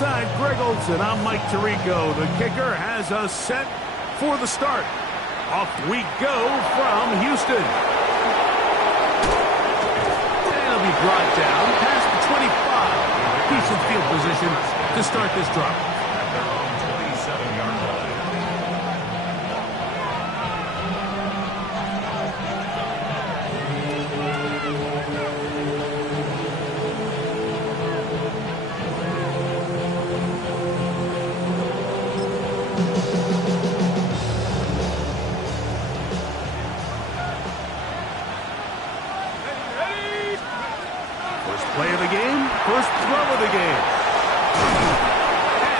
alongside Greg Olson, I'm Mike Tirico. The kicker has us set for the start. Off we go from Houston. And it'll be brought down past the 25. Decent field position to start this drive. At their own 27-yard line. Play of the game, first throw of the game.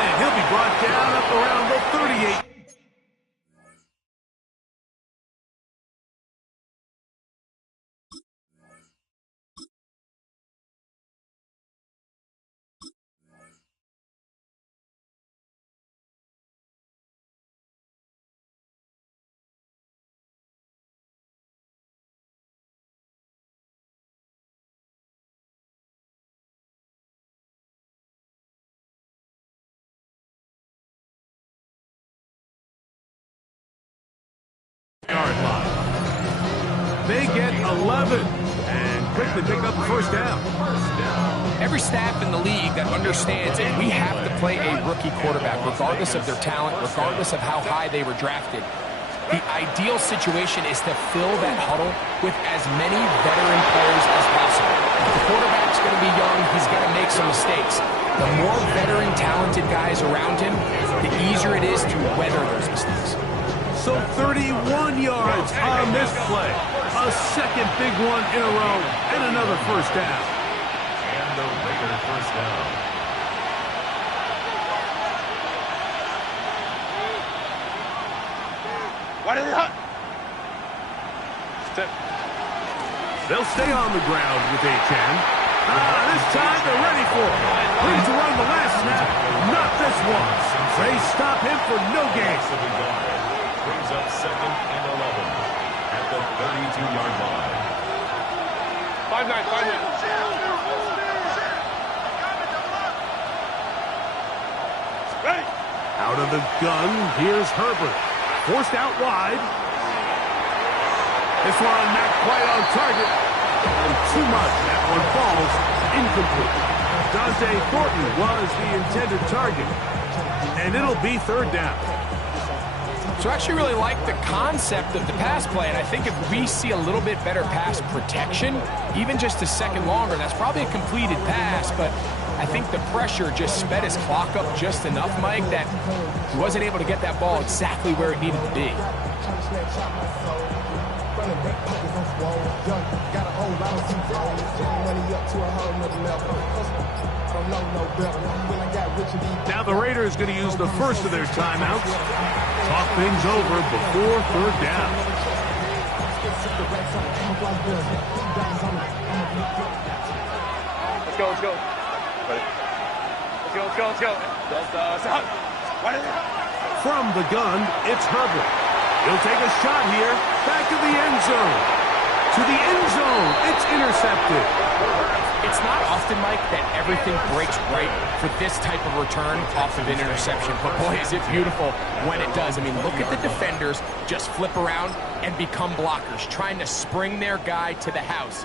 And he'll be brought down up around the 38. Yard line. They get 11 and quickly pick up the first down. Every staff in the league that understands it, we have to play a rookie quarterback, regardless of their talent, regardless of how high they were drafted. The ideal situation is to fill that huddle with as many veteran players as possible. If the quarterback's going to be young, he's got to make some mistakes. The more veteran, talented guys around him, the easier it is to weather those mistakes. So 31 yards on this play. A second big one in a row and another first down. And the Raider first down. What is it? They'll stay on the ground with H.M. This time they're ready for it. Ready to run the last snap. Not this one. They stop him for no gain. Brings up 2nd and 11 at the 32-yard line. 5-9. Ready. Out of the gun, here's Herbert. Forced out wide. This one not quite on target. And too much. That one falls incomplete. Dante Thornton was the intended target. And it'll be third down. So I actually really like the concept of the pass play, and I think if we see a little bit better pass protection, even just a second longer, that's probably a completed pass, but I think the pressure just sped his clock up just enough, Mike, that he wasn't able to get that ball exactly where it needed to be. Now the Raiders going to use the first of their timeouts. Talk things over before third down. Let's go, let's go. Ready. Let's go. From the gun, it's Herbert. He'll take a shot here. Back to the end zone. To the end zone. It's intercepted. It's not often, Mike, that everything breaks right for this type of return off of an interception. But boy, is it beautiful when it does. I mean, look at the defenders just flip around and become blockers, trying to spring their guy to the house.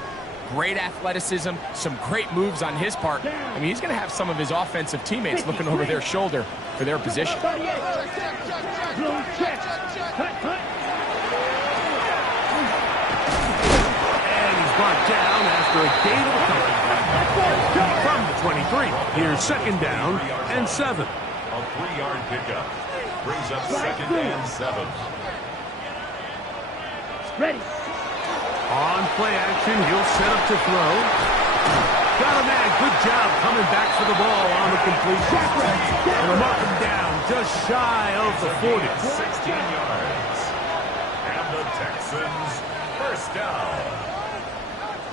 Great athleticism, some great moves on his part. I mean, he's going to have some of his offensive teammates looking over their shoulder for their position. Brought down after a gain of a couple. From the 23, here's second down and 7. A 3-yard pickup. Brings up 2nd and 7. Ready. On play action, he'll set up to throw. Got a man, good job coming back for the ball on the completion. And mark him down just shy of the 40. 16 yards. And the Texans first down.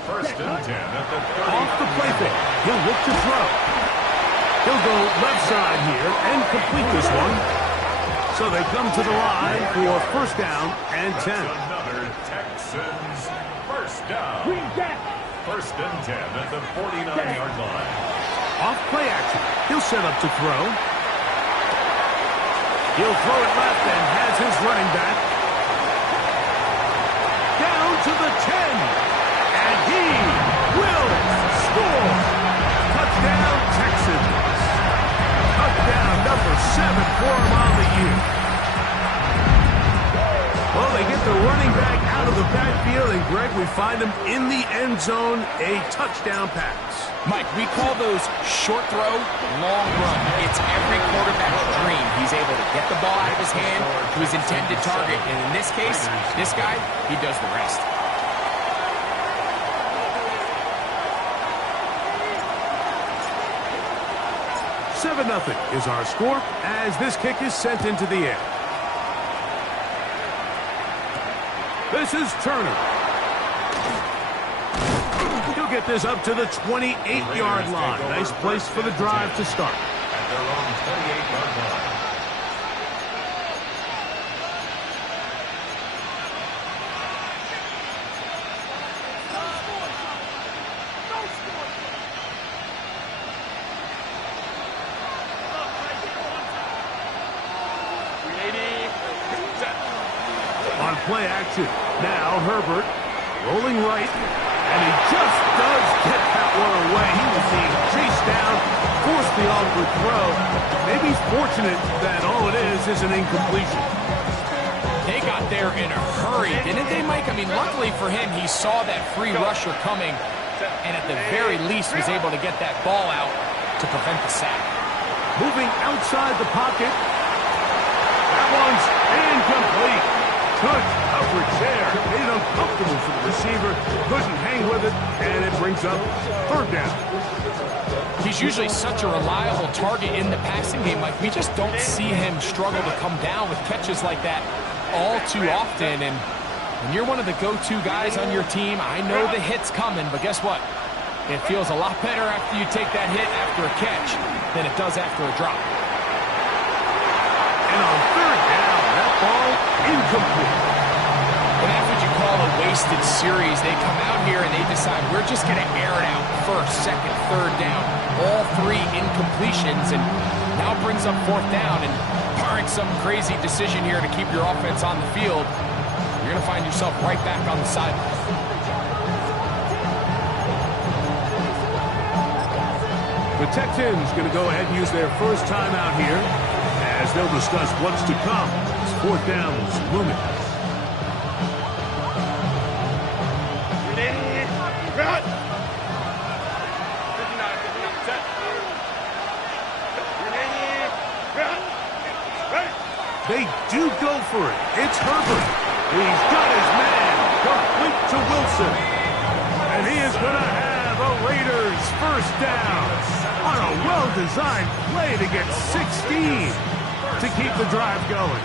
First and 10 at the 30. Off the play fake. He'll look to throw. He'll go left side here and complete this one. So they come to the line for first down and 10. Another Texans first down. First and 10 at the 49-yard line. Off play action. He'll set up to throw. He'll throw it left and has his running back. Down to the 10. And he will score. Touchdown, Texans. Touchdown number 7 for him on the year. Well, they get the running back out of the backfield, and Greg, we find him in the end zone, a touchdown pass. Mike, we call those short throw, long run. It's every quarterback's dream. He's able to get the ball out of his hand to his intended target, and in this case, this guy, he does the rest. Seven 0 is our score as this kick is sent into the air. This is Turner. He'll get this up to the 28-yard line. Nice place for the drive to start. At their own 28-yard line. On play action, now Herbert rolling right, and he just does get that one away. He was being chased down, forced the awkward throw. Maybe he's fortunate that all it is an incompletion. They got there in a hurry, didn't they, Mike? I mean, luckily for him, he saw that free rusher coming, and at the very least was able to get that ball out to prevent the sack. Moving outside the pocket. That one's incomplete. Good coverage there. Made it uncomfortable for the receiver. Couldn't hang with it, and it brings up third down. He's usually such a reliable target in the passing game. Like, we just don't see him struggle to come down with catches like that all too often. And when you're one of the go-to guys on your team, I know the hit's coming, but guess what? It feels a lot better after you take that hit after a catch than it does after a drop. And on third down, that ball incomplete. And that's what you call a wasted series. They come out here and they decide we're just going to air it out first, second, third down. All three incompletions, and now brings up fourth down. And barring some crazy decision here to keep your offense on the field, you're going to find yourself right back on the sideline. The Texans going to go ahead and use their first timeout here as they'll discuss what's to come. This fourth down is looming. They do go for it. It's Herbert. He's got his man complete to Wilson. And he is going to have a Raiders first down on a well-designed play to get 16 to keep the drive going.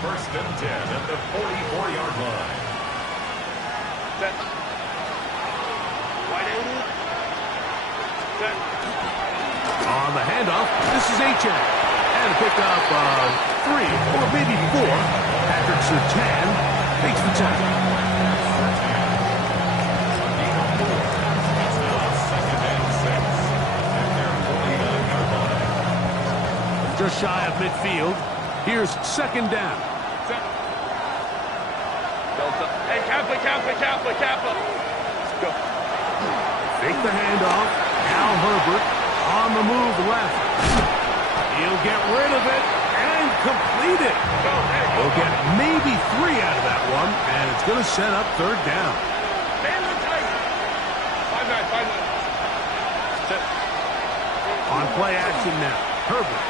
First and 10 at the 44-yard line. Set. Wide angle. Set. On the handoff, this is H.M. And a pickup of 3 or maybe 4. Patrick Surtain takes the tackle. Just shy of midfield. Here's second down. Hey, Kappa. Let's go. Fake the handoff. Now Herbert on the move left. He'll get rid of it and complete it. He'll get maybe 3 out of that one, and it's going to set up third down. 5-9. Set. On play action now. Herbert.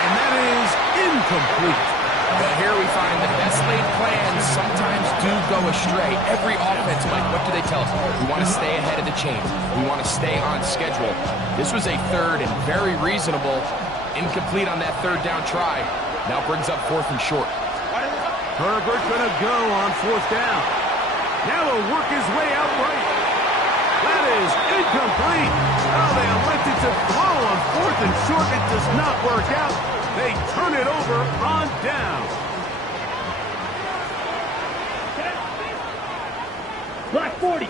And that is incomplete. Well, here we find the best laid plans sometimes do go astray. Every offense, Mike, what do they tell us? We want to stay ahead of the chains. We want to stay on schedule. This was a third and very reasonable. Incomplete on that third down try. Now brings up fourth and short. Herbert going to go on fourth down. Now he'll work his way out right. That is incomplete. Now they elected to throw on fourth and short. It does not work out. They turn it over on down. Black 40.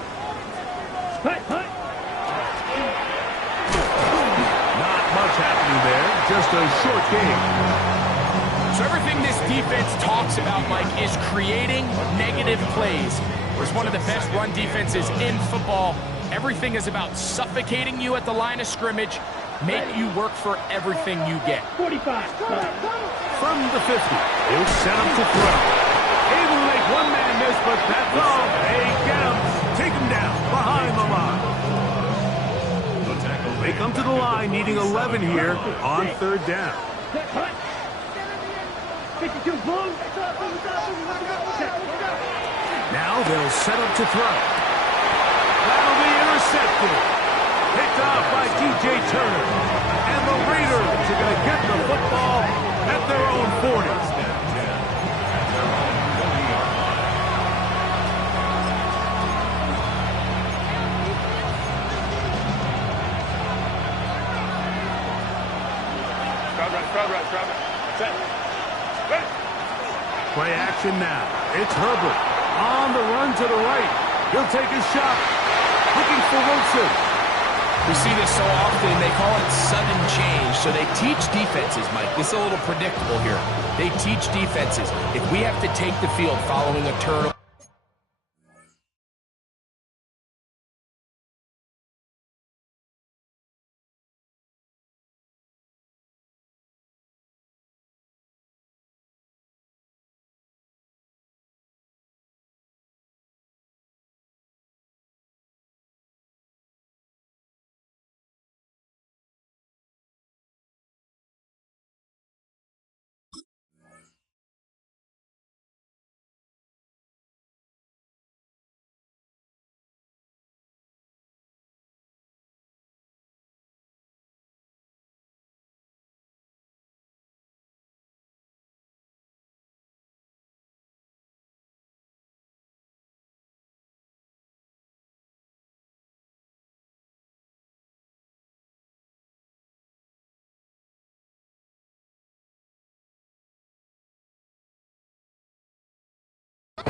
Hut. a short game. So everything this defense talks about, Mike, is creating negative plays. It's one of the best run defenses in football. Everything is about suffocating you at the line of scrimmage, make you work for everything you get. 45. From the 50, he'll set him to throw. Able to make one man miss, but that's all. They get him. Take him down behind the line. They come to the line needing 11 here on third down. Now they'll set up to throw. That'll be intercepted. Picked off by T.J. Turner. And the Raiders are going to get the football at their own 40. Play action now. It's Herbert on the run to the right. He'll take a shot. Looking for Wilson. We see this so often. They call it sudden change. So they teach defenses, Mike. This is a little predictable here. They teach defenses. If we have to take the field following a turnover,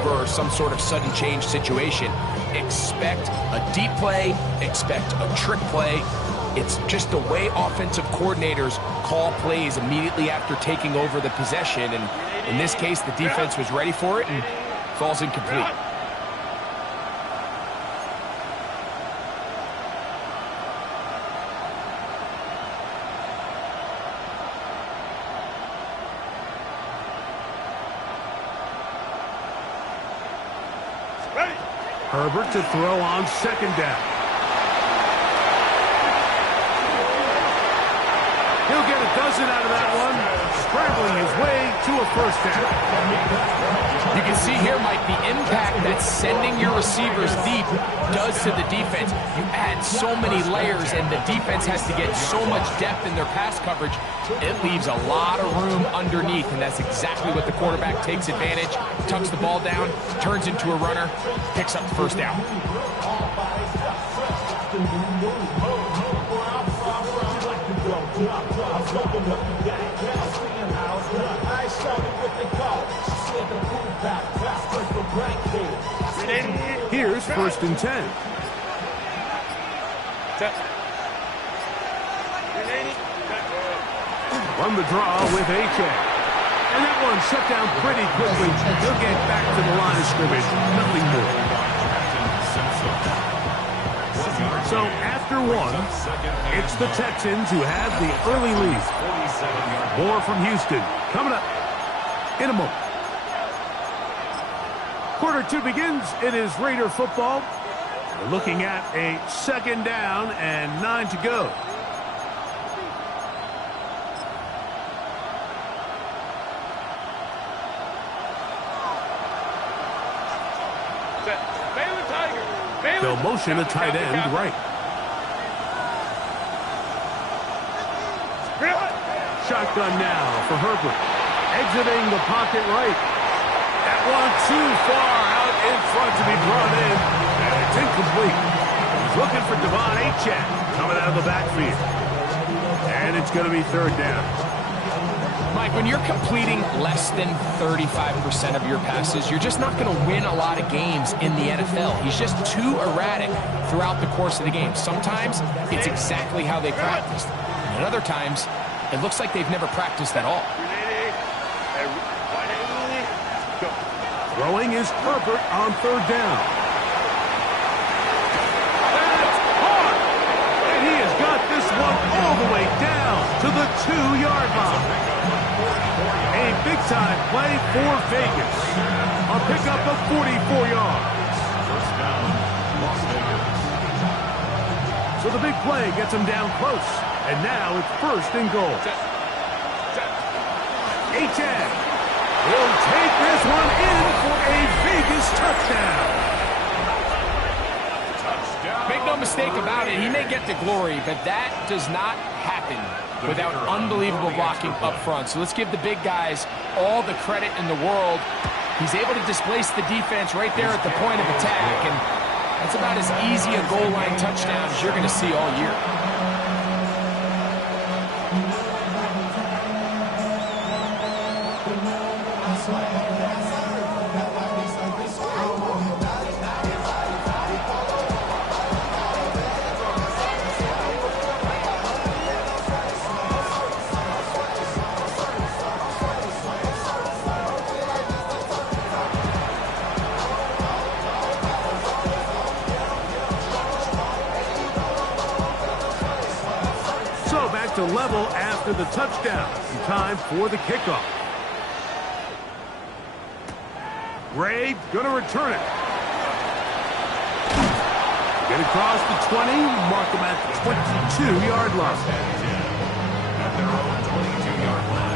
or some sort of sudden change situation, expect a deep play, expect a trick play. It's just the way offensive coordinators call plays immediately after taking over the possession. And in this case, the defense was ready for it and falls incomplete. Herbert to throw on second down. He'll get a dozen out of that one, scrambling his way to a first down. You can see here, Mike, the impact that sending your receivers deep does to the defense. You add so many layers, and the defense has to get so much depth in their pass coverage. It leaves a lot of room underneath, and that's exactly what the quarterback takes advantage, tucks the ball down, turns into a runner, picks up the first down. Here's first and 10. Run the draw with Achane. And that one shut down pretty quickly. He'll get back to the line of scrimmage. Nothing more. So after one, it's the Texans who have the early lead. More from Houston coming up in a moment. Quarter two begins. It is Raider football. We're looking at a second down and 9 to go. They'll motion a tight end right. Shotgun now for Herbert. Exiting the pocket right. That one too far out in front to be brought in. And it's incomplete. He's looking for Devon Achane coming out of the backfield. And it's going to be third down. Mike, when you're completing less than 35% of your passes, you're just not going to win a lot of games in the NFL. He's just too erratic throughout the course of the game. Sometimes it's exactly how they practiced. And other times, It looks like they've never practiced at all. Throwing is Herbert on third down. That's hard! And he has got this one all the way down to the 2-yard line. A big-time play for Vegas. A pickup of 44 yards. First down, Las Vegas. So the big play gets him down close. And now it's first and goal. Achane will take this one in for a Vegas touchdown. Make no mistake about it, he may get the glory, but that does not happen without unbelievable blocking up front. So let's give the big guys all the credit in the world. He's able to displace the defense right there at the point of attack, and that's about as easy a goal line touchdown as you're going to see all year. To level after the touchdown. Time for the kickoff. Ray gonna return it. Get across the 20, mark him at the 22-yard line. At their own 22-yard line.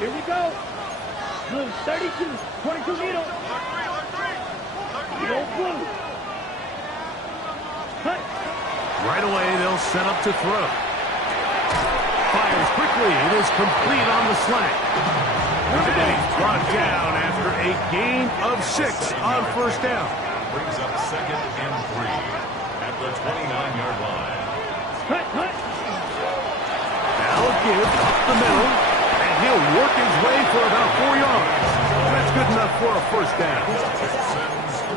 Here we go. 32, 22 needle. Needle blue. Cut. Right away, they'll set up to throw. Fires quickly. It is complete on the slant. And he's brought down after a gain of 6 on first down. Brings up second and 3 at the 29-yard line. Cut. Now a give up the middle. He'll work his way for about 4 yards. That's good enough for a first down.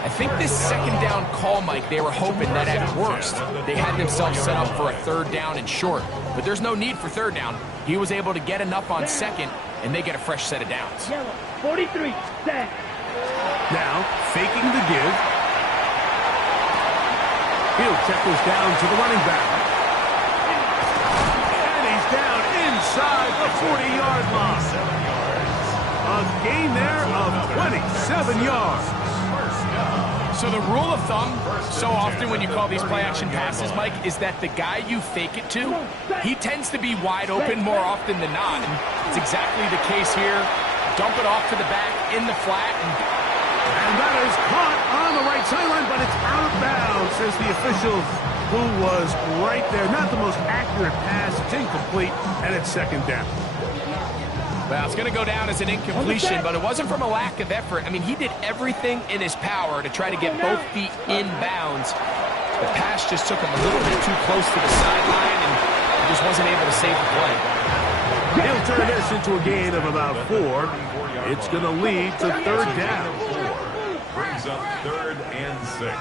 I think this second down call, Mike, they were hoping that at worst they had themselves set up for a third down and short. But there's no need for third down. He was able to get enough on second, and they get a fresh set of downs. Yellow, 43, set. Now, faking the give. He'll check this down to the running back. Down inside the 40-yard line. A gain there of 27 yards. So the rule of thumb, so often when you call these play-action passes, Mike, is that the guy you fake it to, he tends to be wide open more often than not. And it's exactly the case here. Dump it off to the back in the flat. And that is caught on the right sideline, but it's out of bounds, says the official, who was right there. Not the most accurate pass. It's incomplete, and it's second down. Well, it's going to go down as an incompletion, but it wasn't from a lack of effort. I mean, he did everything in his power to try to get both feet in bounds. The pass just took him a little bit too close to the sideline, and he just wasn't able to save the play. He'll turn this into a gain of about 4. It's going to lead to third down. Brings up third and 6.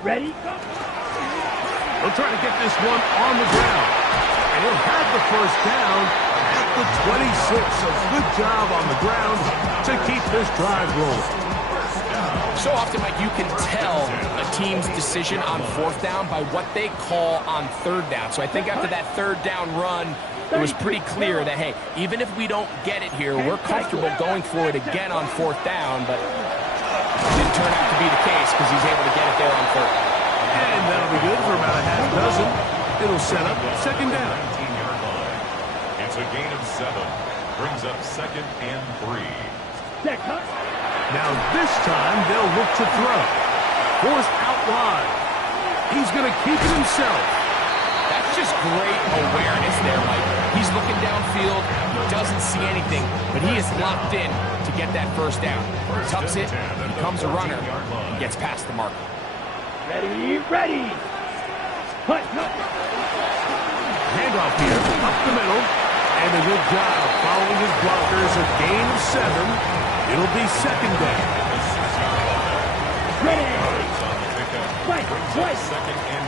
Ready? He'll try to get this one on the ground. And he'll have the first down at the 26. A good job on the ground to keep this drive rolling. So often, Mike, you can tell a team's decision on fourth down by what they call on third down. So I think after that third down run, it was pretty clear that, hey, even if we don't get it here, we're comfortable going for it again on fourth down, but it didn't turn out to be the case because he's able to get it there on third. And that'll be good for about a half dozen. It'll set up second down. 19-yard line. It's a gain of 7. Brings up second and 3. Now this time they'll look to throw. Forced out wide. He's going to keep it himself. That's just great awareness there, Mike. He's looking downfield. He doesn't see anything, but he is locked in to get that first down. Tucks it, becomes a runner, and gets past the marker. Ready, ready. Hut. Handoff here, up the middle. And a good job following his blockers. A gain of 7. It'll be second down. Ready. Right. Second and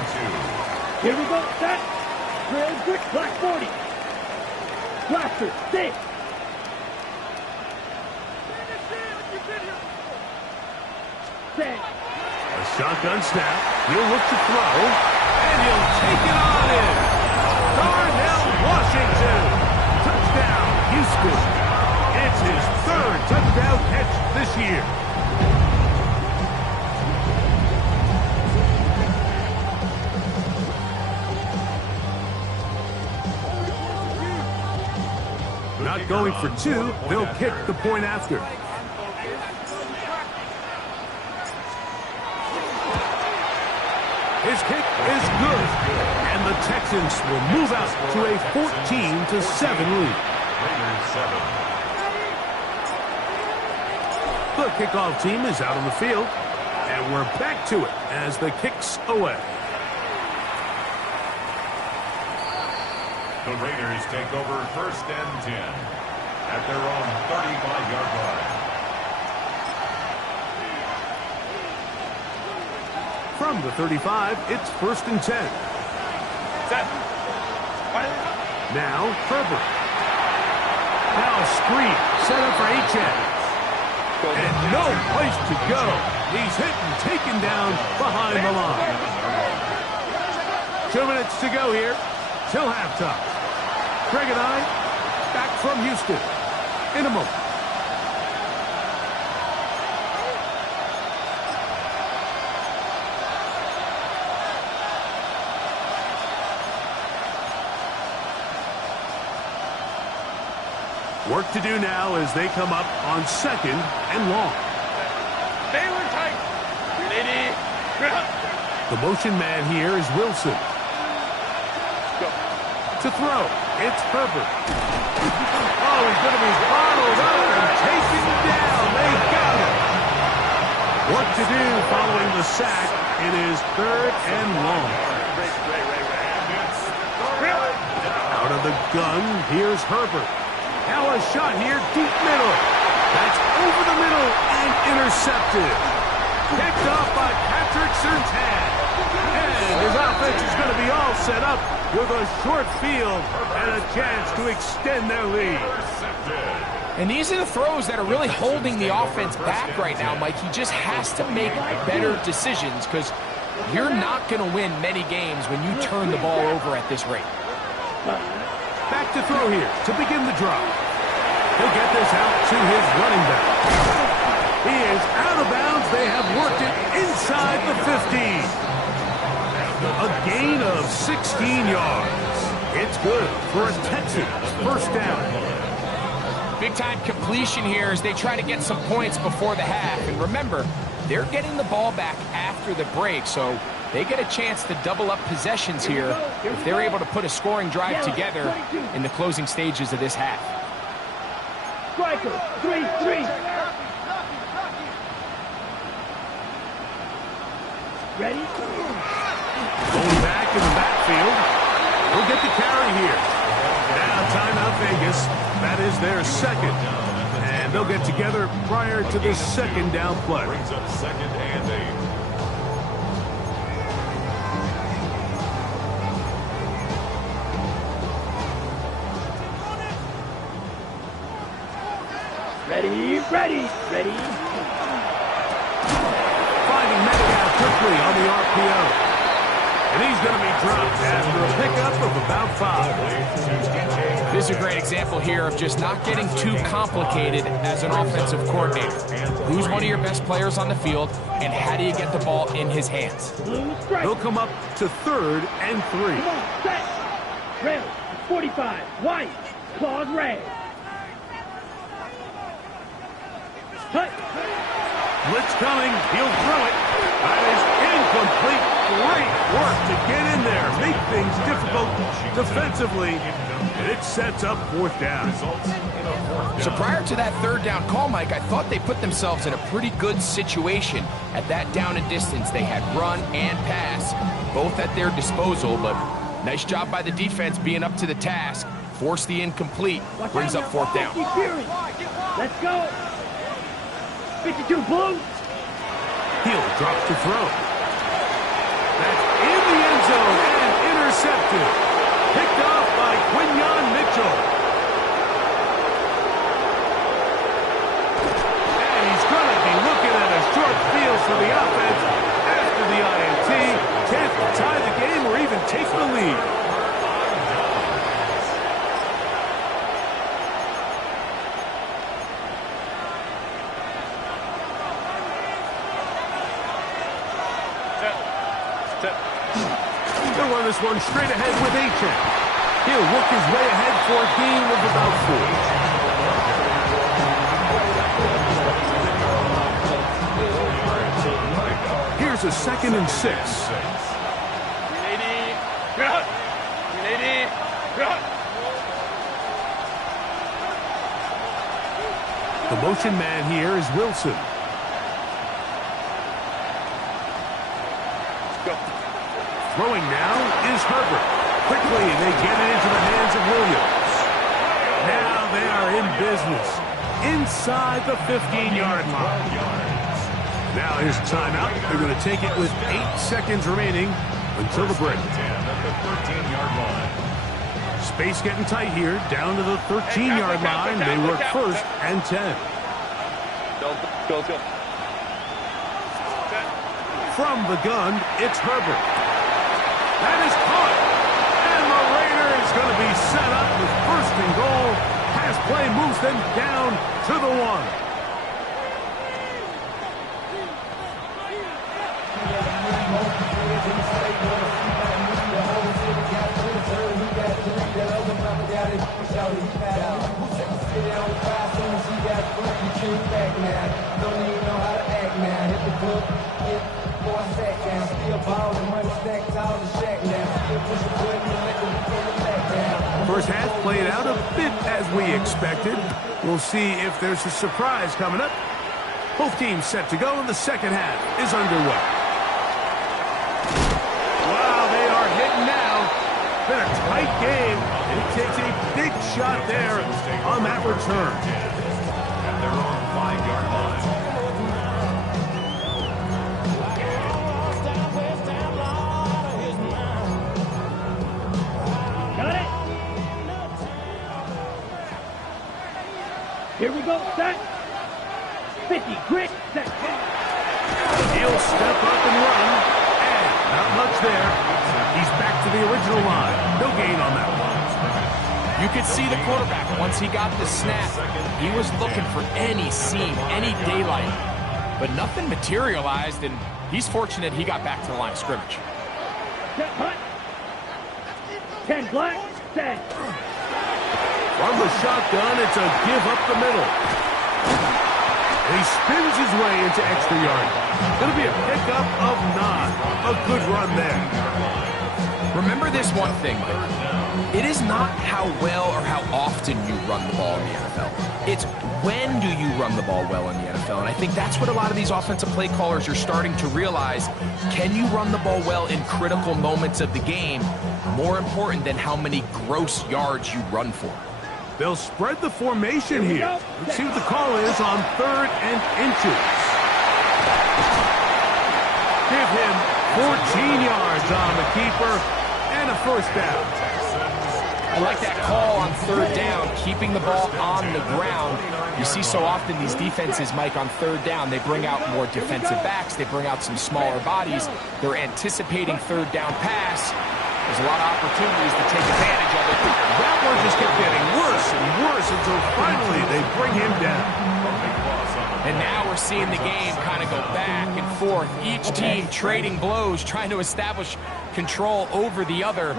2. Here we go. Set. Drill quick. Black 40. Blaster. Stay. Set. A shotgun snap. He'll look to throw. And he'll take it on in. Darnell Washington. Touchdown, Houston. It's his 3rd touchdown catch this year. Not going for 2. They'll kick the point after. His kick is good. And the Texans will move out to a 14-7 lead. The kickoff team is out on the field. And we're back to it as the kick's away. The Raiders take over 1st and 10 at their own 35-yard line. From the 35, it's 1st and 10. Set. Now, Herbert. Now a screen set up for H.N. And no place to go. He's hit and taken down behind the line. 2 minutes to go here till halftime. Greg and I back from Houston in a moment. Work to do now as they come up on 2nd and long. Baylor tight. Ready. The motion man here is Wilson. Go. To throw, it's Herbert. Oh, he's going to be bottled up and taken down. They got him. Work to do following the sack. It is 3rd and long. Out of the gun, here's Herbert. Now a shot here, deep middle. That's over the middle and intercepted. Picked off by Patrick Surtain. And his offense is going to be all set up with a short field and a chance to extend their lead. And these are the throws that are really holding the offense back right now, Mike. He just has to make better decisions because you're not going to win many games when you turn the ball over at this rate. Back to throw here to begin the drive. He'll get this out to his running back. He is out of bounds. They have worked it inside the 15. A gain of 16 yards. It's good for a Texans 1st down. Big-time completion here as they try to get some points before the half. And remember, they're getting the ball back after the break, so they get a chance to double up possessions here if they're able to put a scoring drive together in the closing stages of this half. Striker. 3-3. Ready? Going back in the backfield. He'll get the carry here. Now timeout Vegas. That is their 2nd. And they'll get together prior to the 2nd down play. Brings up 2nd and 8. Ready. Finding Metcalf quickly on the RPO. And he's going to be dropped after a pickup of about 5. This is a great example here of just not getting too complicated as an offensive coordinator. Who's one of your best players on the field, and how do you get the ball in his hands? He'll come up to 3rd and 3. Come on, set. Rail. 45. White. Claws red. Hut. Blitz coming. He'll throw it. That is incomplete. Great work to get in there, make things difficult defensively, and it sets up fourth down. So prior to that third down call, Mike, I thought they put themselves in a pretty good situation at that down and distance. They had run and pass, both at their disposal, but nice job by the defense being up to the task. Force the incomplete, brings up fourth down. Let's go. 52 Blue. He'll drop to throw. That's in the end zone and intercepted. Picked off by Quinyon Mitchell. And he's going to be looking at a short field for the offense after the INT. Can't tie the game or even take the lead. They'll run this one straight ahead with H.M. He'll work his way ahead for a gain of about 4. Here's a 2nd and 6. 380. Good. 380. Good. The motion man here is Wilson. Throwing now is Herbert. Quickly, they get it into the hands of Williams. Now they are in business. Inside the 15-yard line. Now here's a timeout. They're going to take it with 8 seconds remaining until the break. Space getting tight here. Down to the 13-yard line. They work 1st and 10. Go. From the gun, it's Herbert. That is caught. And the Raider is going to be set up with 1st and goal. Pass play moves them down to the 1. First half played out a bit as we expected. We'll see if there's a surprise coming up. Both teams set to go, and the second half is underway. Wow, they are hitting now. Been a tight game, and he takes a big shot there on that return. At their own 5-yard line. Got it. Here we go. Set. 50. Grit. Set. He'll step up and run. And not much there. He's back to the original line. No gain on that one. You could see the quarterback, once he got the snap, he was looking for any seam, any daylight. But nothing materialized, and he's fortunate he got back to the line of scrimmage. Set. Hunt. 10 black. Set. From the shotgun, it's a give up the middle. And he spins his way into extra yardage. It'll be a pickup of 9. A good run there. Remember this one thing, Mike. It is not how well or how often you run the ball in the NFL. It's when do you run the ball well in the NFL. And I think that's what a lot of these offensive play callers are starting to realize. Can you run the ball well in critical moments of the game? More important than how many gross yards you run for. They'll spread the formation here. Let's see what the call is on 3rd and inches. Give him 14 yards on the keeper and a 1st down. I like that call on 3rd down, keeping the ball on the ground. You see so often these defenses, Mike, on 3rd down, they bring out more defensive backs. They bring out some smaller bodies. They're anticipating 3rd down pass. There's a lot of opportunities to take advantage of it. That one just kept getting worse and worse until finally they bring him down. And now we're seeing the game kind of go back and forth. Each team trading blows, trying to establish control over the other.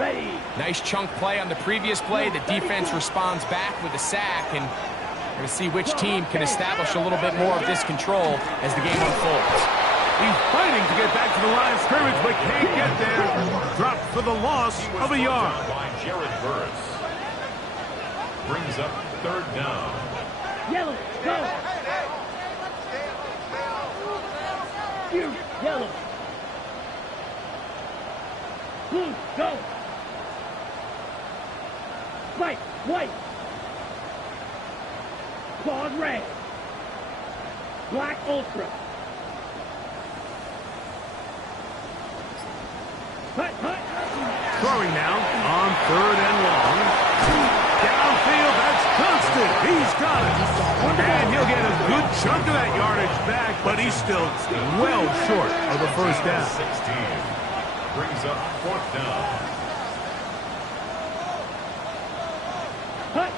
Nice chunk play on the previous play. The defense responds back with a sack, and we're going to see which team can establish a little bit more of this control as the game unfolds. He's fighting to get back to the line of scrimmage, but can't get there. Dropped for the loss of a yard. By Jared Burris. Brings up third down. Yellow, go. Here, yellow. Blue, go. White, white. Quad red. Black ultra. Hut, hut. Throwing now on third and long. Downfield, that's constant. He's got it. And he'll get a good chunk of that yardage back, but he's still well short of the first down. 16. Brings up fourth down. Hut.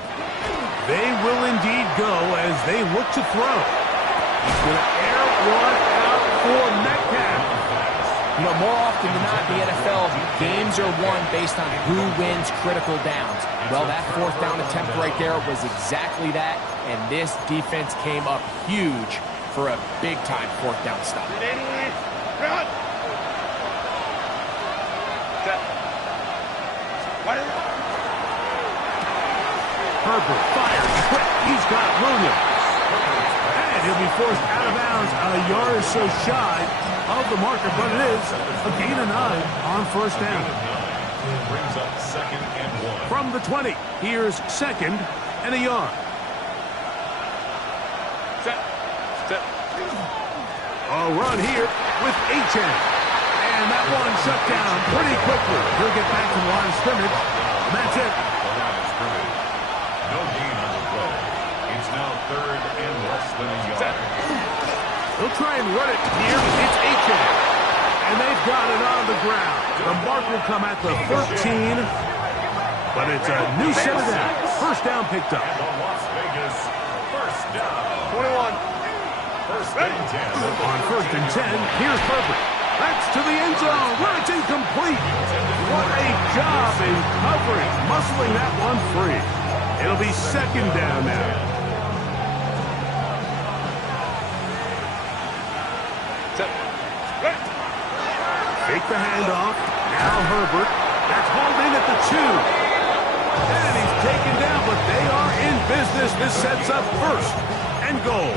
They will indeed go as they look to throw. He's going to air one out for Metcalf. You know, more often than not, the NFL, games are won based on who wins critical downs. Well, that fourth down attempt right there was exactly that, and this defense came up huge for a big-time fourth down stop. Herbert fires quick. He's got Williams. And he'll be forced out of bounds a yard or so shy of the marker, but it is a gain of 9 on first down. Brings up second and 1. From the 20, here's second and a yard. Set. Set. A run here with H.N. And that one shut down pretty quickly. He'll get back to the line of scrimmage. And that's it. The line of scrimmage. No gain on the play. It's now third and less than a yard. He'll try and run it here. It's H.N. And they've got it on the ground. The mark will come at the 13. But it's a new set of downs. First down picked up. And the Las Vegas first down. 21. First and 10. On first and 10, here's Herbert. That's to the end zone where it's incomplete. What a job in covering, muscling that one free. It'll be second down now. Take the handoff. Now Herbert. That's hauled in at the 2. And he's taken down, but they are in business. This sets up first and goal.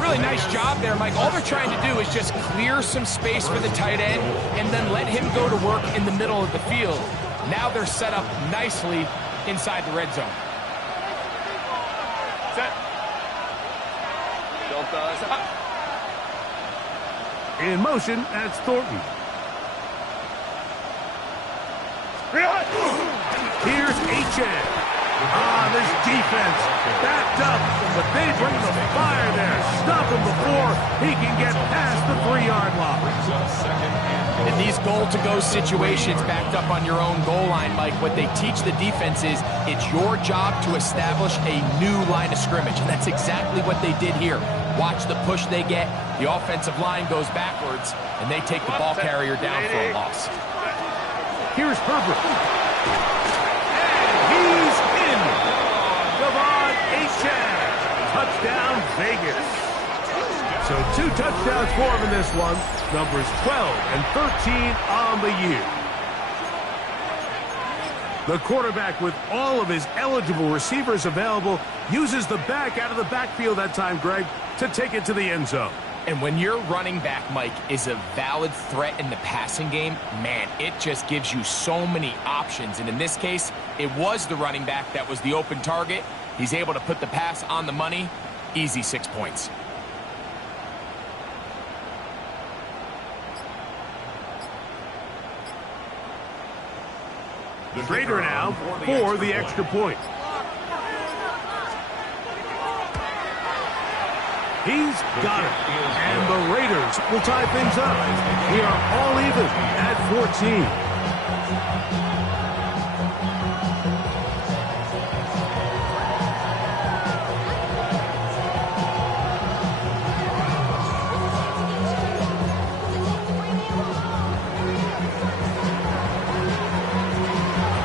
Really nice job there, Mike. All they're trying to do is just clear some space for the tight end and then let him go to work in the middle of the field. Now they're set up nicely inside the red zone. Set. Delta. In motion, that's Thornton. Here's H.N. This defense backed up, but they bring the fire there. Stop him before he can get past the 3-yard line. In these goal-to-go situations backed up on your own goal line, Mike, what they teach the defense is it's your job to establish a new line of scrimmage, and that's exactly what they did here. Watch the push they get. The offensive line goes backwards, and they take the ball carrier down for a loss. Here's Herbert. And he's in. Devon H.N. Touchdown, Vegas. So 2 touchdowns for him in this one. Numbers 12 and 13 on the year. The quarterback, with all of his eligible receivers available, uses the back out of the backfield that time, Greg, to take it to the end zone. And when your running back, Mike, is a valid threat in the passing game, man, it just gives you so many options. And in this case, it was the running back that was the open target. He's able to put the pass on the money. Easy 6 points. Trader now for the extra point. He's got it. And the Raiders will tie things up. We are all even at 14.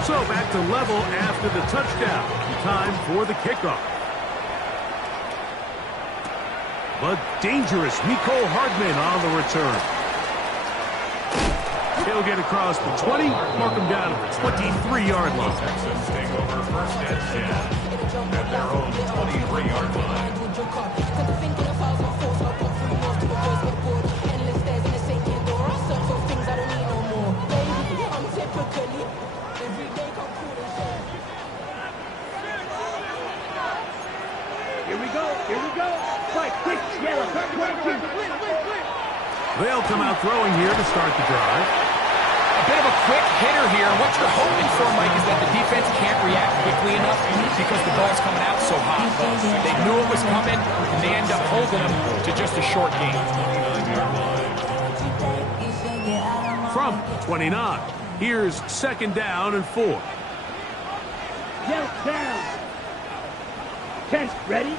So back to level after the touchdown. Time for the kickoff. but dangerous. Mecole Hardman on the return. He'll get across the 20, mark him down at the 23-yard line. Texans take over first and 10 at their own 23-yard line. Here we go. Fight, quick, yellow, 22. They'll come out throwing here to start the drive. A bit of a quick hitter here. What you're hoping for, Mike, is that the defense can't react quickly enough because the ball's coming out so hot. They knew it was coming, and they end up holding them to just a short game. From 29, here's 2nd down and 4. Yellow down. 10, ready?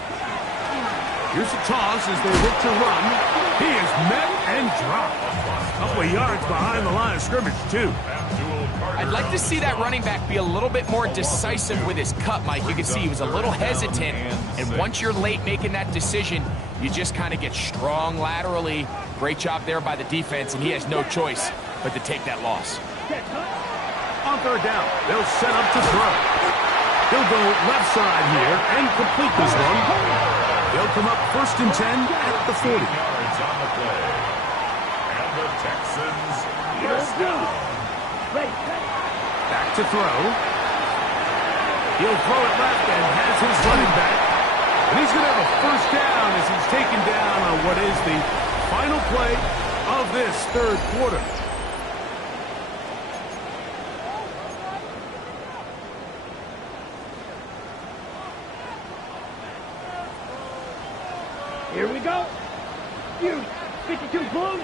Here's a toss as they look to run. He is met and dropped. A couple of yards behind the line of scrimmage, too. I'd like to see that running back be a little bit more decisive with his cut, Mike. You can see he was a little hesitant, and once you're late making that decision, you just kind of get strong laterally. Great job there by the defense, and he has no choice but to take that loss. On 3rd down, they'll set up to throw. He'll go left side here and complete this one. They'll come up 1st and 10 at the 40. Yards on the play. And the Texans first down. Back to throw. He'll throw it left and has his running back. And he's going to have a 1st down as he's taken down on what is the final play of this 3rd quarter. Here we go. You, 52 blue.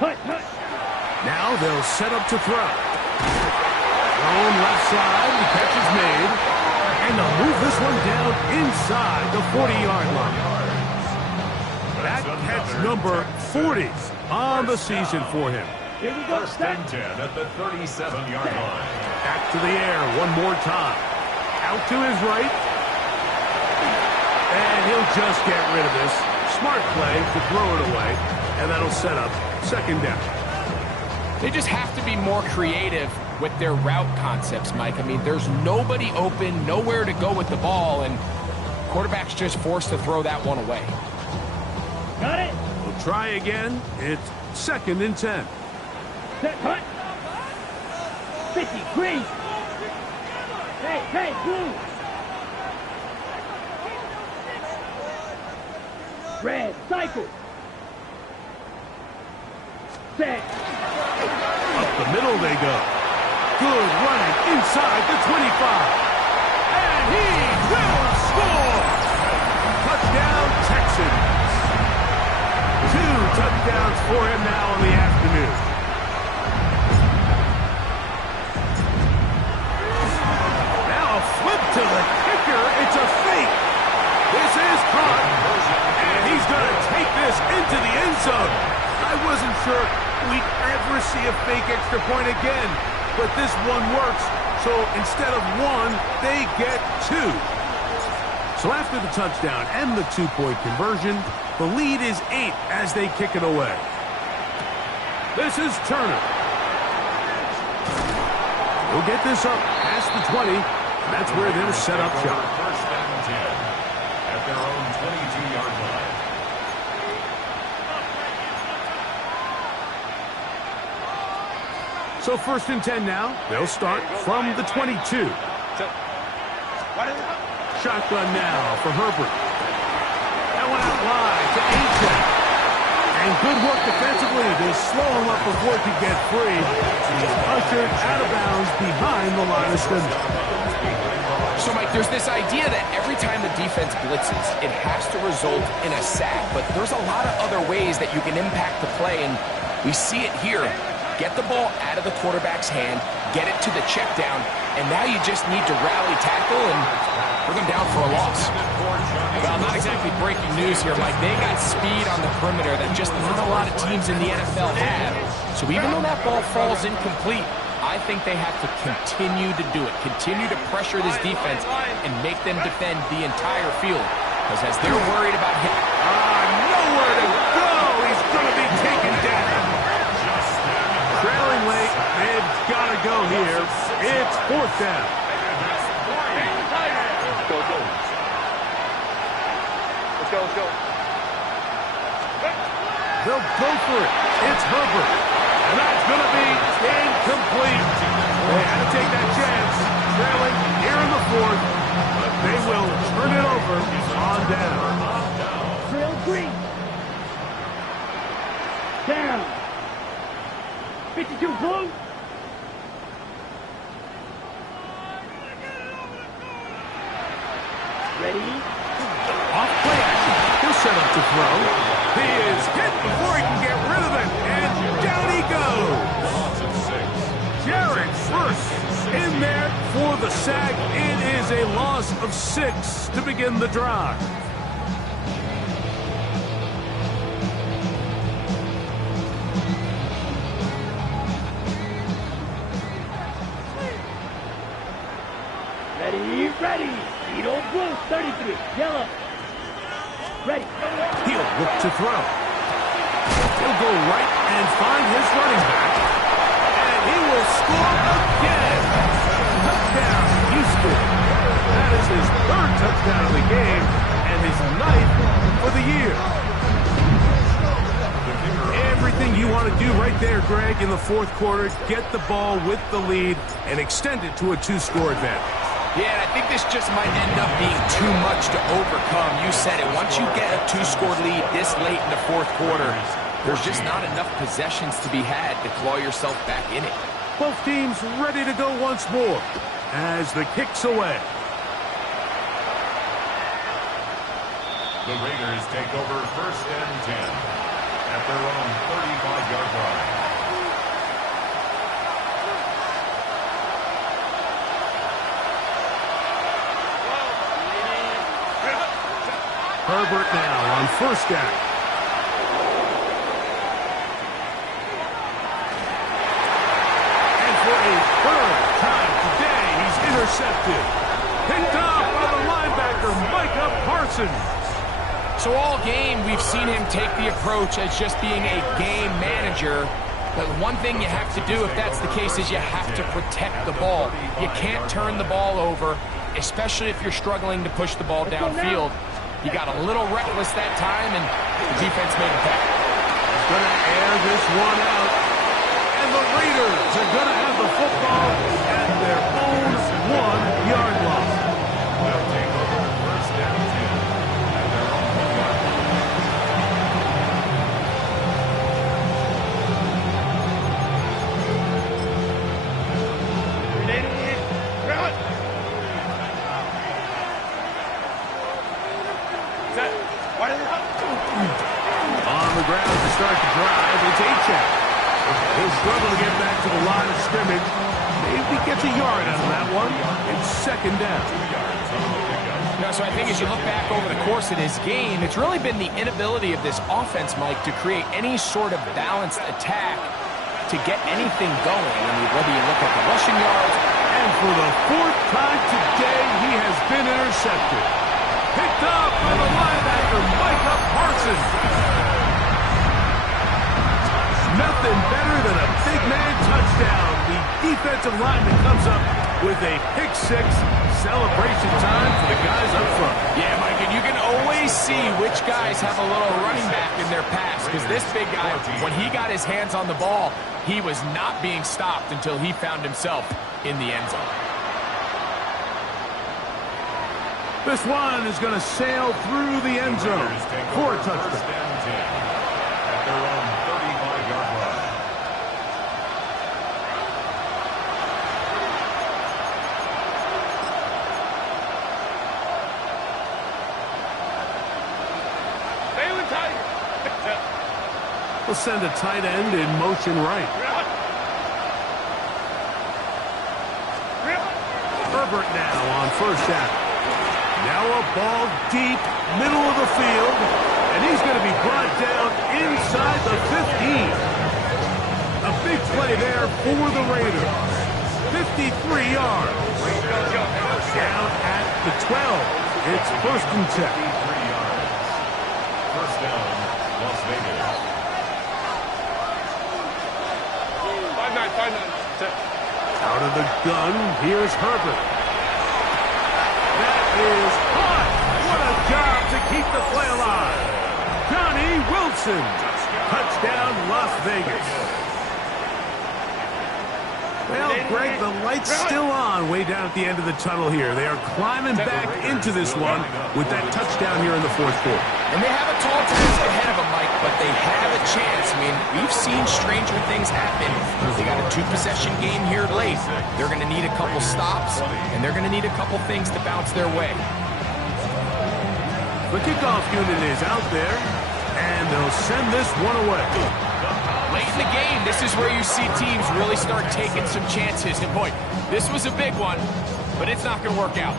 Hut. Now they'll set up to throw. Thrown left side, the catch is made. And they'll move this one down inside the 40-yard line. That catch number 40 on the season for him. Here we go. 1st and 10 at the 37-yard line. Back to the air one more time. Out to his right. And he'll just get rid of this. Smart play to throw it away. And that'll set up 2nd down. They just have to be more creative with their route concepts, Mike. I mean, there's nobody open, nowhere to go with the ball, and quarterback's just forced to throw that one away. Got it. We'll try again. It's 2nd and 10. Set, hut. 50, green. Hey, blue. Red, cycle. Set. Up the middle they go. Good running inside the 25. And he will score! Touchdown, Texans. 2 touchdowns for him now in the afternoon. Now a flip to the kicker. It's a fake. This is caught. And he's going to take this into the end zone. I wasn't sure we'd ever see a fake extra point again, but this one works, so instead of 1, they get 2. So after the touchdown and the 2-point conversion, the lead is 8 as they kick it away. This is Turner. He'll get this up past the 20, and that's where they'll set up shop. 1st and 10 at their own 22-yard line. So 1st and 10 now. They'll start from the 22. Shotgun now for Herbert. That one out wide to Achen. And good work defensively to slow him up before he could get free. He's ushered out of bounds behind the line of scrimmage. So, Mike, there's this idea that every time the defense blitzes, it has to result in a sack. But there's a lot of other ways that you can impact the play, and we see it here. Get the ball out of the quarterback's hand, get it to the check down, and now you just need to rally tackle and bring them down for a loss. Well, not exactly breaking news here, Mike. They got speed on the perimeter that just not a lot of teams in the NFL have. So even though that ball falls incomplete, I think they have to continue to do it, continue to pressure this defense and make them defend the entire field. Because as they're worried about him... Nowhere to go! He's going to be taken down. Trailing late, they've got to go here. It's fourth down. Let's go, let's go. They'll go for it. It's Herbert. And that's going to be incomplete. They had to take that chance. Trailing here in the fourth. But they will turn it over on down. Trail green. Down. 52 blue. Ready? Off play action. He'll set up to throw. He is hit before he can get rid of it. And down he goes. Jared first in there for the sack. It is a loss of 6 to begin the drive. Ready, ready. Edo blue, 33. Yellow. Ready. He'll look to throw. He'll go right and find his running back. And he will score again. Touchdown, Houston. That is his 3rd touchdown of the game and his 9th for the year. Everything you want to do right there, Greg, in the 4th quarter, get the ball with the lead and extend it to a 2-score advantage. Yeah, and I think this just might end up being too much to overcome. You said it. Once you get a 2-score lead this late in the 4th quarter, there's just not enough possessions to be had to claw yourself back in it. Both teams ready to go once more as the kick's away. The Raiders take over 1st and 10 at their own 35-yard line. Herbert now on 1st down. And for a 3rd time today, he's intercepted. Picked up by the linebacker, Micah Parsons. So all game, we've seen him take the approach as just being a game manager. But one thing you have to do, if that's the case, is you have to protect the ball. You can't turn the ball over, especially if you're struggling to push the ball downfield. He got a little reckless that time, and the defense made him pay. He's going to air this one out. And the Raiders are going to have the football at their own 1-yard line. They'll take over 1st and 10 at their own 1-yard line. On the ground to start the drive, it's Achane. He'll struggle to get back to the line of scrimmage. Maybe gets a yard out of that one. It's 2nd down. So I think as you look back over the course of this game, it's really been the inability of this offense, Mike, to create any sort of balanced attack to get anything going. I mean, whether you look at the rushing yards. And for the 4th time today, he has been intercepted. Picked up by the linebacker, Micah Parsons. Nothing better than a big man touchdown. The defensive lineman comes up with a pick-6. Celebration time for the guys up front. Yeah, Mike, and you can always see which guys have a little running back in their pass, because this big guy, when he got his hands on the ball, he was not being stopped until he found himself in the end zone. This one is going to sail through the end zone for a touchdown. 1st and 10 at their own 35-yard line. We'll send a tight end in motion right. Herbert now on 1st down. Now a ball deep, middle of the field, and he's going to be brought down inside the 15. A big play there for the Raiders. 53 yards. Down at the 12. It's 1st and 10. 53 yards. First down, Las Vegas. 5-9. Out of the gun, here's Herbert. That is hot. What a job to keep the play alive. Johnny Wilson. Touchdown, Las Vegas. Well, Greg, the light's still on way down at the end of the tunnel here. They are climbing back into this one with that touchdown here in the 4th quarter. And they have a tall task ahead of them, Mike, but they have a chance. I mean, we've seen stranger things happen. They got a 2-possession game here late. They're going to need a couple stops, and they're going to need a couple things to bounce their way. The kickoff unit is out there, and they'll send this one away. Late in the game, this is where you see teams really start taking some chances. And boy, this was a big one, but it's not going to work out.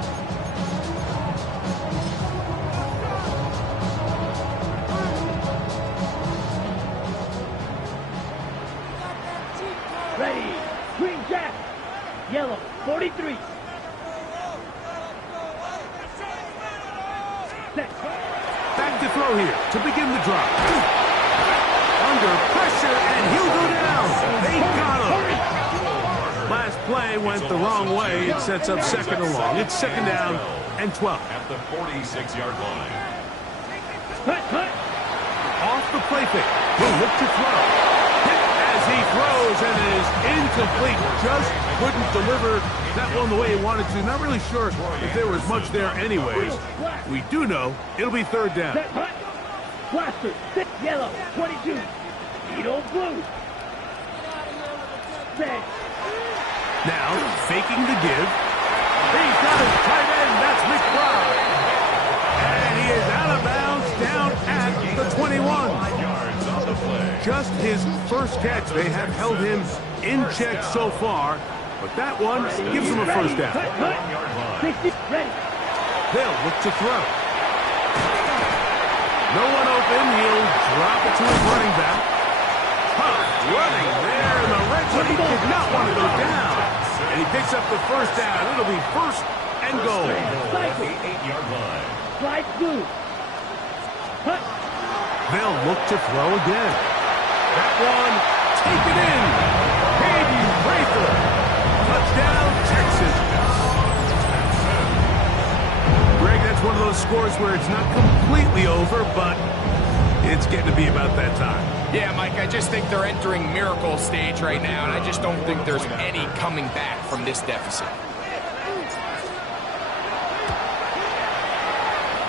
Ready. Green jack. Yellow. 43. Set. Back to throw here to begin the drive. Under pressure, and he'll go down. They got him. Last play went the wrong way. It sets up 2nd and long. It's 2nd down and 12. At the 46-yard line. Cut. Off the play fake. He'll look to throw. Hit as he throws, and it is incomplete. Just couldn't deliver that one the way he wanted to. Not really sure if there was much there anyways. We do know it'll be 3rd down. Set. Cut. Blaster. Set. Yellow. 22. Edo blue. Set. Now, faking the give. He's got his tight end. That's McBride. And he is out of bounds down at the 21. Yards on the play. Just his first catch. They have held him in check so far, but that one gives him a 1st down. Cut. 60. Ready. They'll look to throw. No one open. He'll drop it to his running back. Running there in the red zone. He did not want to go down. And he picks up the 1st down. It'll be 1st and goal. The 8-yard line. Slide blue. Cut. They'll look to throw again. That one, take it in. Hayden Prather. Touchdown, Texans. Greg, that's one of those scores where it's not completely over, but it's getting to be about that time. Yeah, Mike, I just think they're entering miracle stage right now, and I just don't think there's any coming back from this deficit.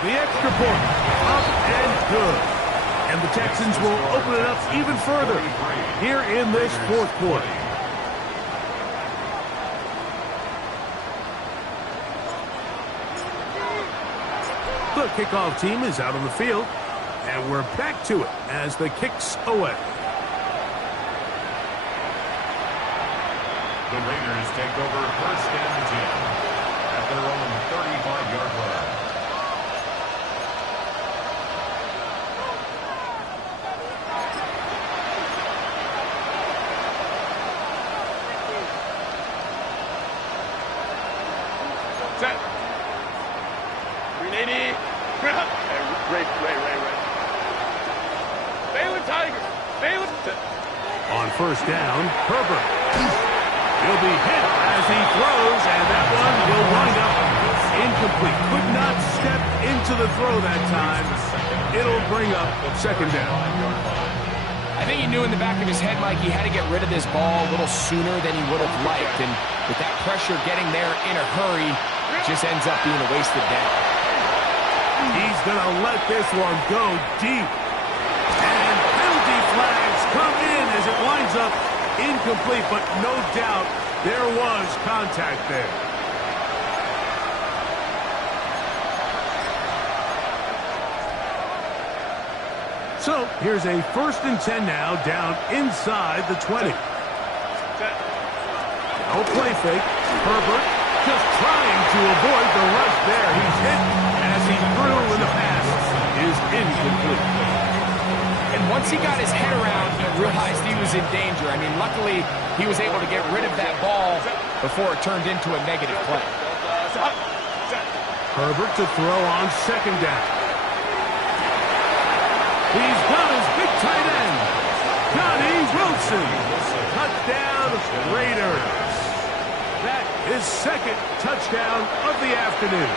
The extra point, up and good. And the Texans will open it up even further here in this 4th quarter. The kickoff team is out on the field, and we're back to it as the kick's away. The Raiders take over 1st and 10 at their own 35-yard line. Set. 380. Ray. Balin Tiger. Balin. On 1st down, Herbert. He'll be hit as he throws, and that one will wind up incomplete. Could not step into the throw that time. It'll bring up 2nd down. I think he knew in the back of his head, Mike, he had to get rid of this ball a little sooner than he would have liked. And with that pressure getting there in a hurry, it just ends up being a wasted down. He's going to let this one go deep. And penalty flags come in as it winds up incomplete, but no doubt there was contact there. So here's a 1st and 10 now, down inside the 20. No play fake. Herbert just trying to avoid the rush there. He's hit as he threw, and the pass is incomplete. And once he got his head around, he realized he was in danger. I mean, luckily, he was able to get rid of that ball before it turned into a negative play. Herbert to throw on second down. He's got his big tight end, Johnny Wilson. Touchdown, Raiders. That is second touchdown of the afternoon.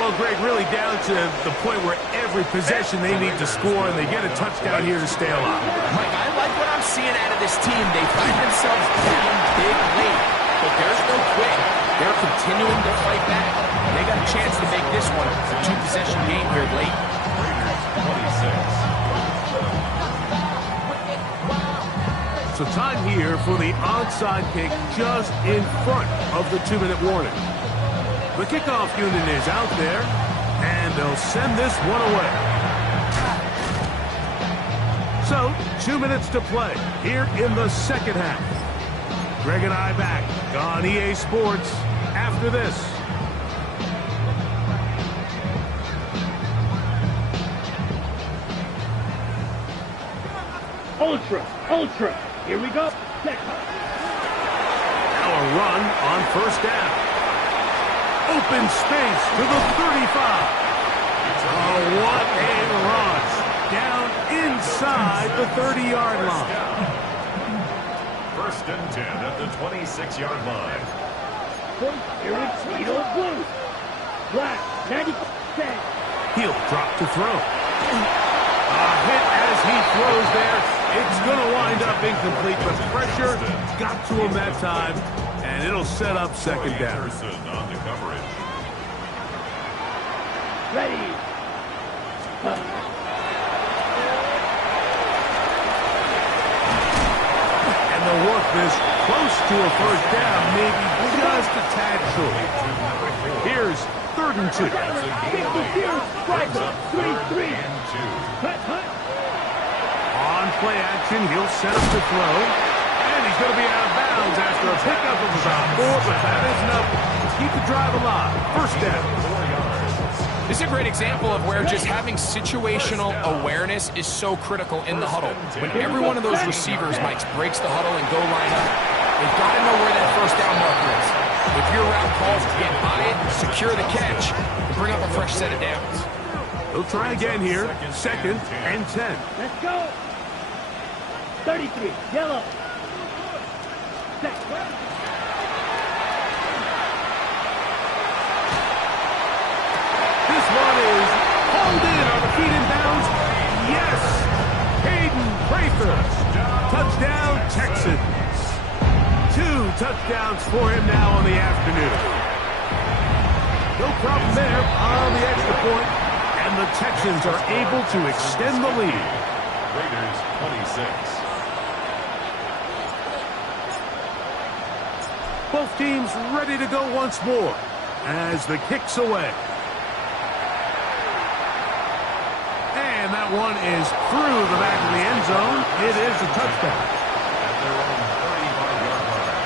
Well, Greg, really down to the point where every possession they need to score, and they get a touchdown here to stay alive. Mike, I like what I'm seeing out of this team. They find themselves down big late, but there's no quit. They're continuing to fight back. They got a chance to make this one a two-possession game here late. Raiders 26. So time here for the onside kick just in front of the 2-minute warning. The kickoff unit is out there, and they'll send this one away. So, 2 minutes to play here in the second half. Greg and I back on EA Sports after this. Ultra. Here we go. Now a run on first down. Open space to the 35. Oh, what a rush. Down inside the 30-yard line. First and 10 at the 26-yard line. Here it's Tito Blue. Black, 90%. He'll drop to throw. A hit as he throws there. It's going to wind up incomplete, but pressure got to him that time, and it'll set up second down. On the coverage. Ready. And they'll work this close to a first down, maybe just a tad short. Here's 3rd and 2. Brings up 3-3. On play action, he'll set up to throw. And he's going to be out of bounds after a pickup of about 4, but that is enough to keep the drive alive. First down. This is a great example of where just having situational awareness is so critical in the huddle. When every one of those receivers, Mike, breaks the huddle and go line up, they've got to know where that first down marker is. If your route calls to get by it, secure the catch, and bring up a fresh set of downs. He'll try again here. 2nd and 10. Let's go. 33, yellow. Set. This one is hauled in on the feet in bounds. Yes! Hayden Prather. Touchdown, Texans. 2 touchdowns for him now on the afternoon. No problem there on the extra point, and the Texans are able to extend the lead. Raiders 26. Both teams ready to go once more as the kick's away. And that one is through the back of the end zone. It is a touchdown. At their own 35-yard line.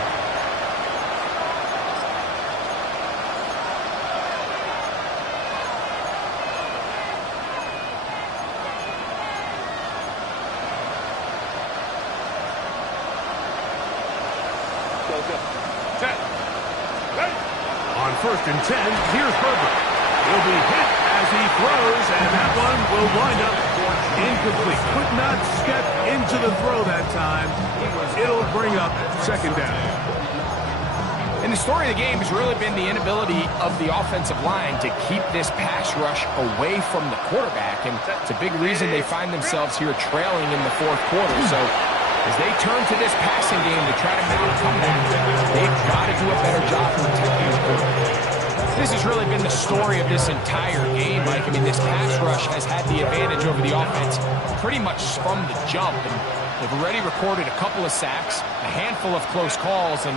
On 1st and 10, here's Herbert. He'll be hit as he throws, and that one will wind up incomplete. Could not step into the throw that time. It'll bring up second down. And the story of the game has really been the inability of the offensive line to keep this pass rush away from the quarterback, and it's a big reason they find themselves here trailing in the 4th quarter. So as they turn to this passing game to try to make a comeback, they've got to do a better job protecting the quarterback. This has really been the story of this entire game, Mike. I mean, this pass rush has had the advantage over the offense pretty much from the jump. And they've already recorded a couple of sacks, a handful of close calls, and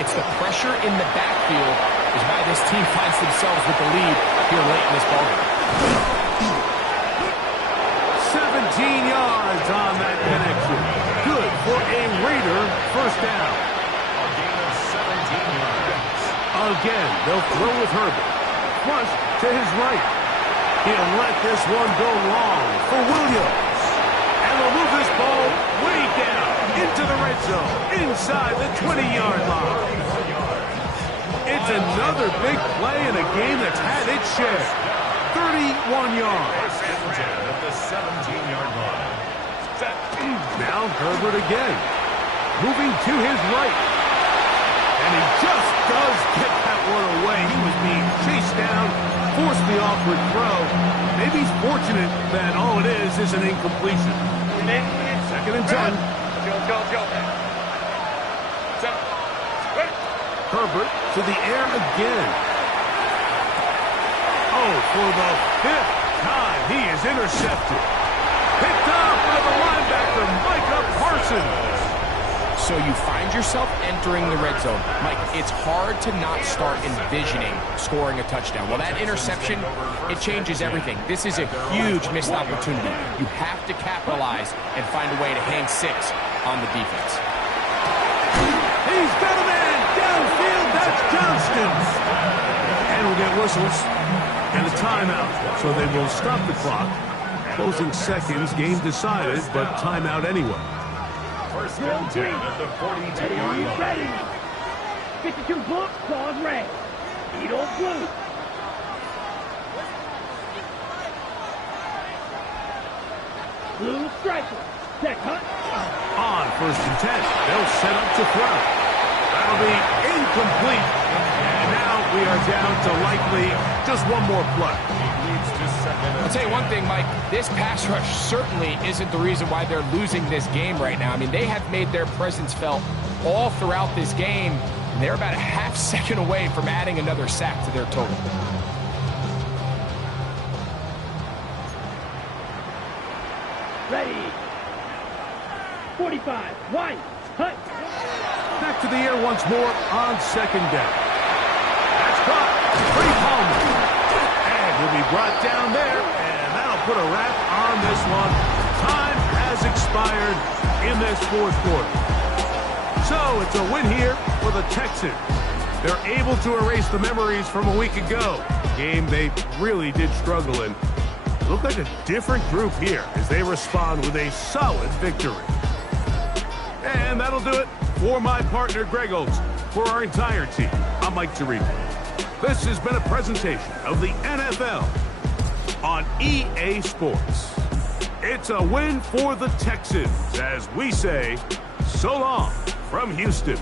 it's the pressure in the backfield is why this team finds themselves with the lead here late in this ballgame. 17 yards on that connection. Good for a Raider first down. A gain of 17 yards. Again, they'll throw with Herbert. Flush to his right. He'll let this one go long for Williams. And they'll move this ball way down into the red zone, inside the 20-yard line. It's another big play in a game that's had its share. 31 yards. First and 10 at the 17-yard line. Now Herbert again. Moving to his right. And he just does get that one away. He was being chased down, forced the awkward throw. Maybe he's fortunate that all it is an incompletion. Second and 10. Let's go. Herbert to the air again. Oh, for the 5th time, he is intercepted. Picked up by the linebacker, Micah Parsons. So you find yourself entering the red zone. Mike, it's hard to not start envisioning scoring a touchdown. Well, that interception, it changes everything. This is a huge missed opportunity. You have to capitalize and find a way to hang 6 on the defense. He's got a man downfield. That's Johnston. And we'll get whistles and a timeout. So they will stop the clock. Closing seconds, game decided, but timeout anyway. First and 10 at the 42-yard line. Ready. 52 blue, claws red. Eagle blue. Blue striker. Check hunt. On first and 10, they'll set up to throw. That'll be incomplete. And now we are down to likely just one more play. I'll tell you one thing, Mike. This pass rush certainly isn't the reason why they're losing this game right now. I mean, they have made their presence felt all throughout this game, and they're about a half second away from adding another sack to their total. Ready. 45. White. Hunt. Back to the air once more on second down. That's caught. Free Palmer. And he'll be brought down there, and that'll put a wrap on this one. Time has expired in this fourth quarter. So it's a win here for the Texans. They're able to erase the memories from a week ago. Game they really did struggle in. Look like a different group here as they respond with a solid victory. And that'll do it for my partner, Greg Oates. For our entire team, I'm Mike Tirico. This has been a presentation of the NFL on EA Sports. It's a win for the Texans as we say so long from Houston.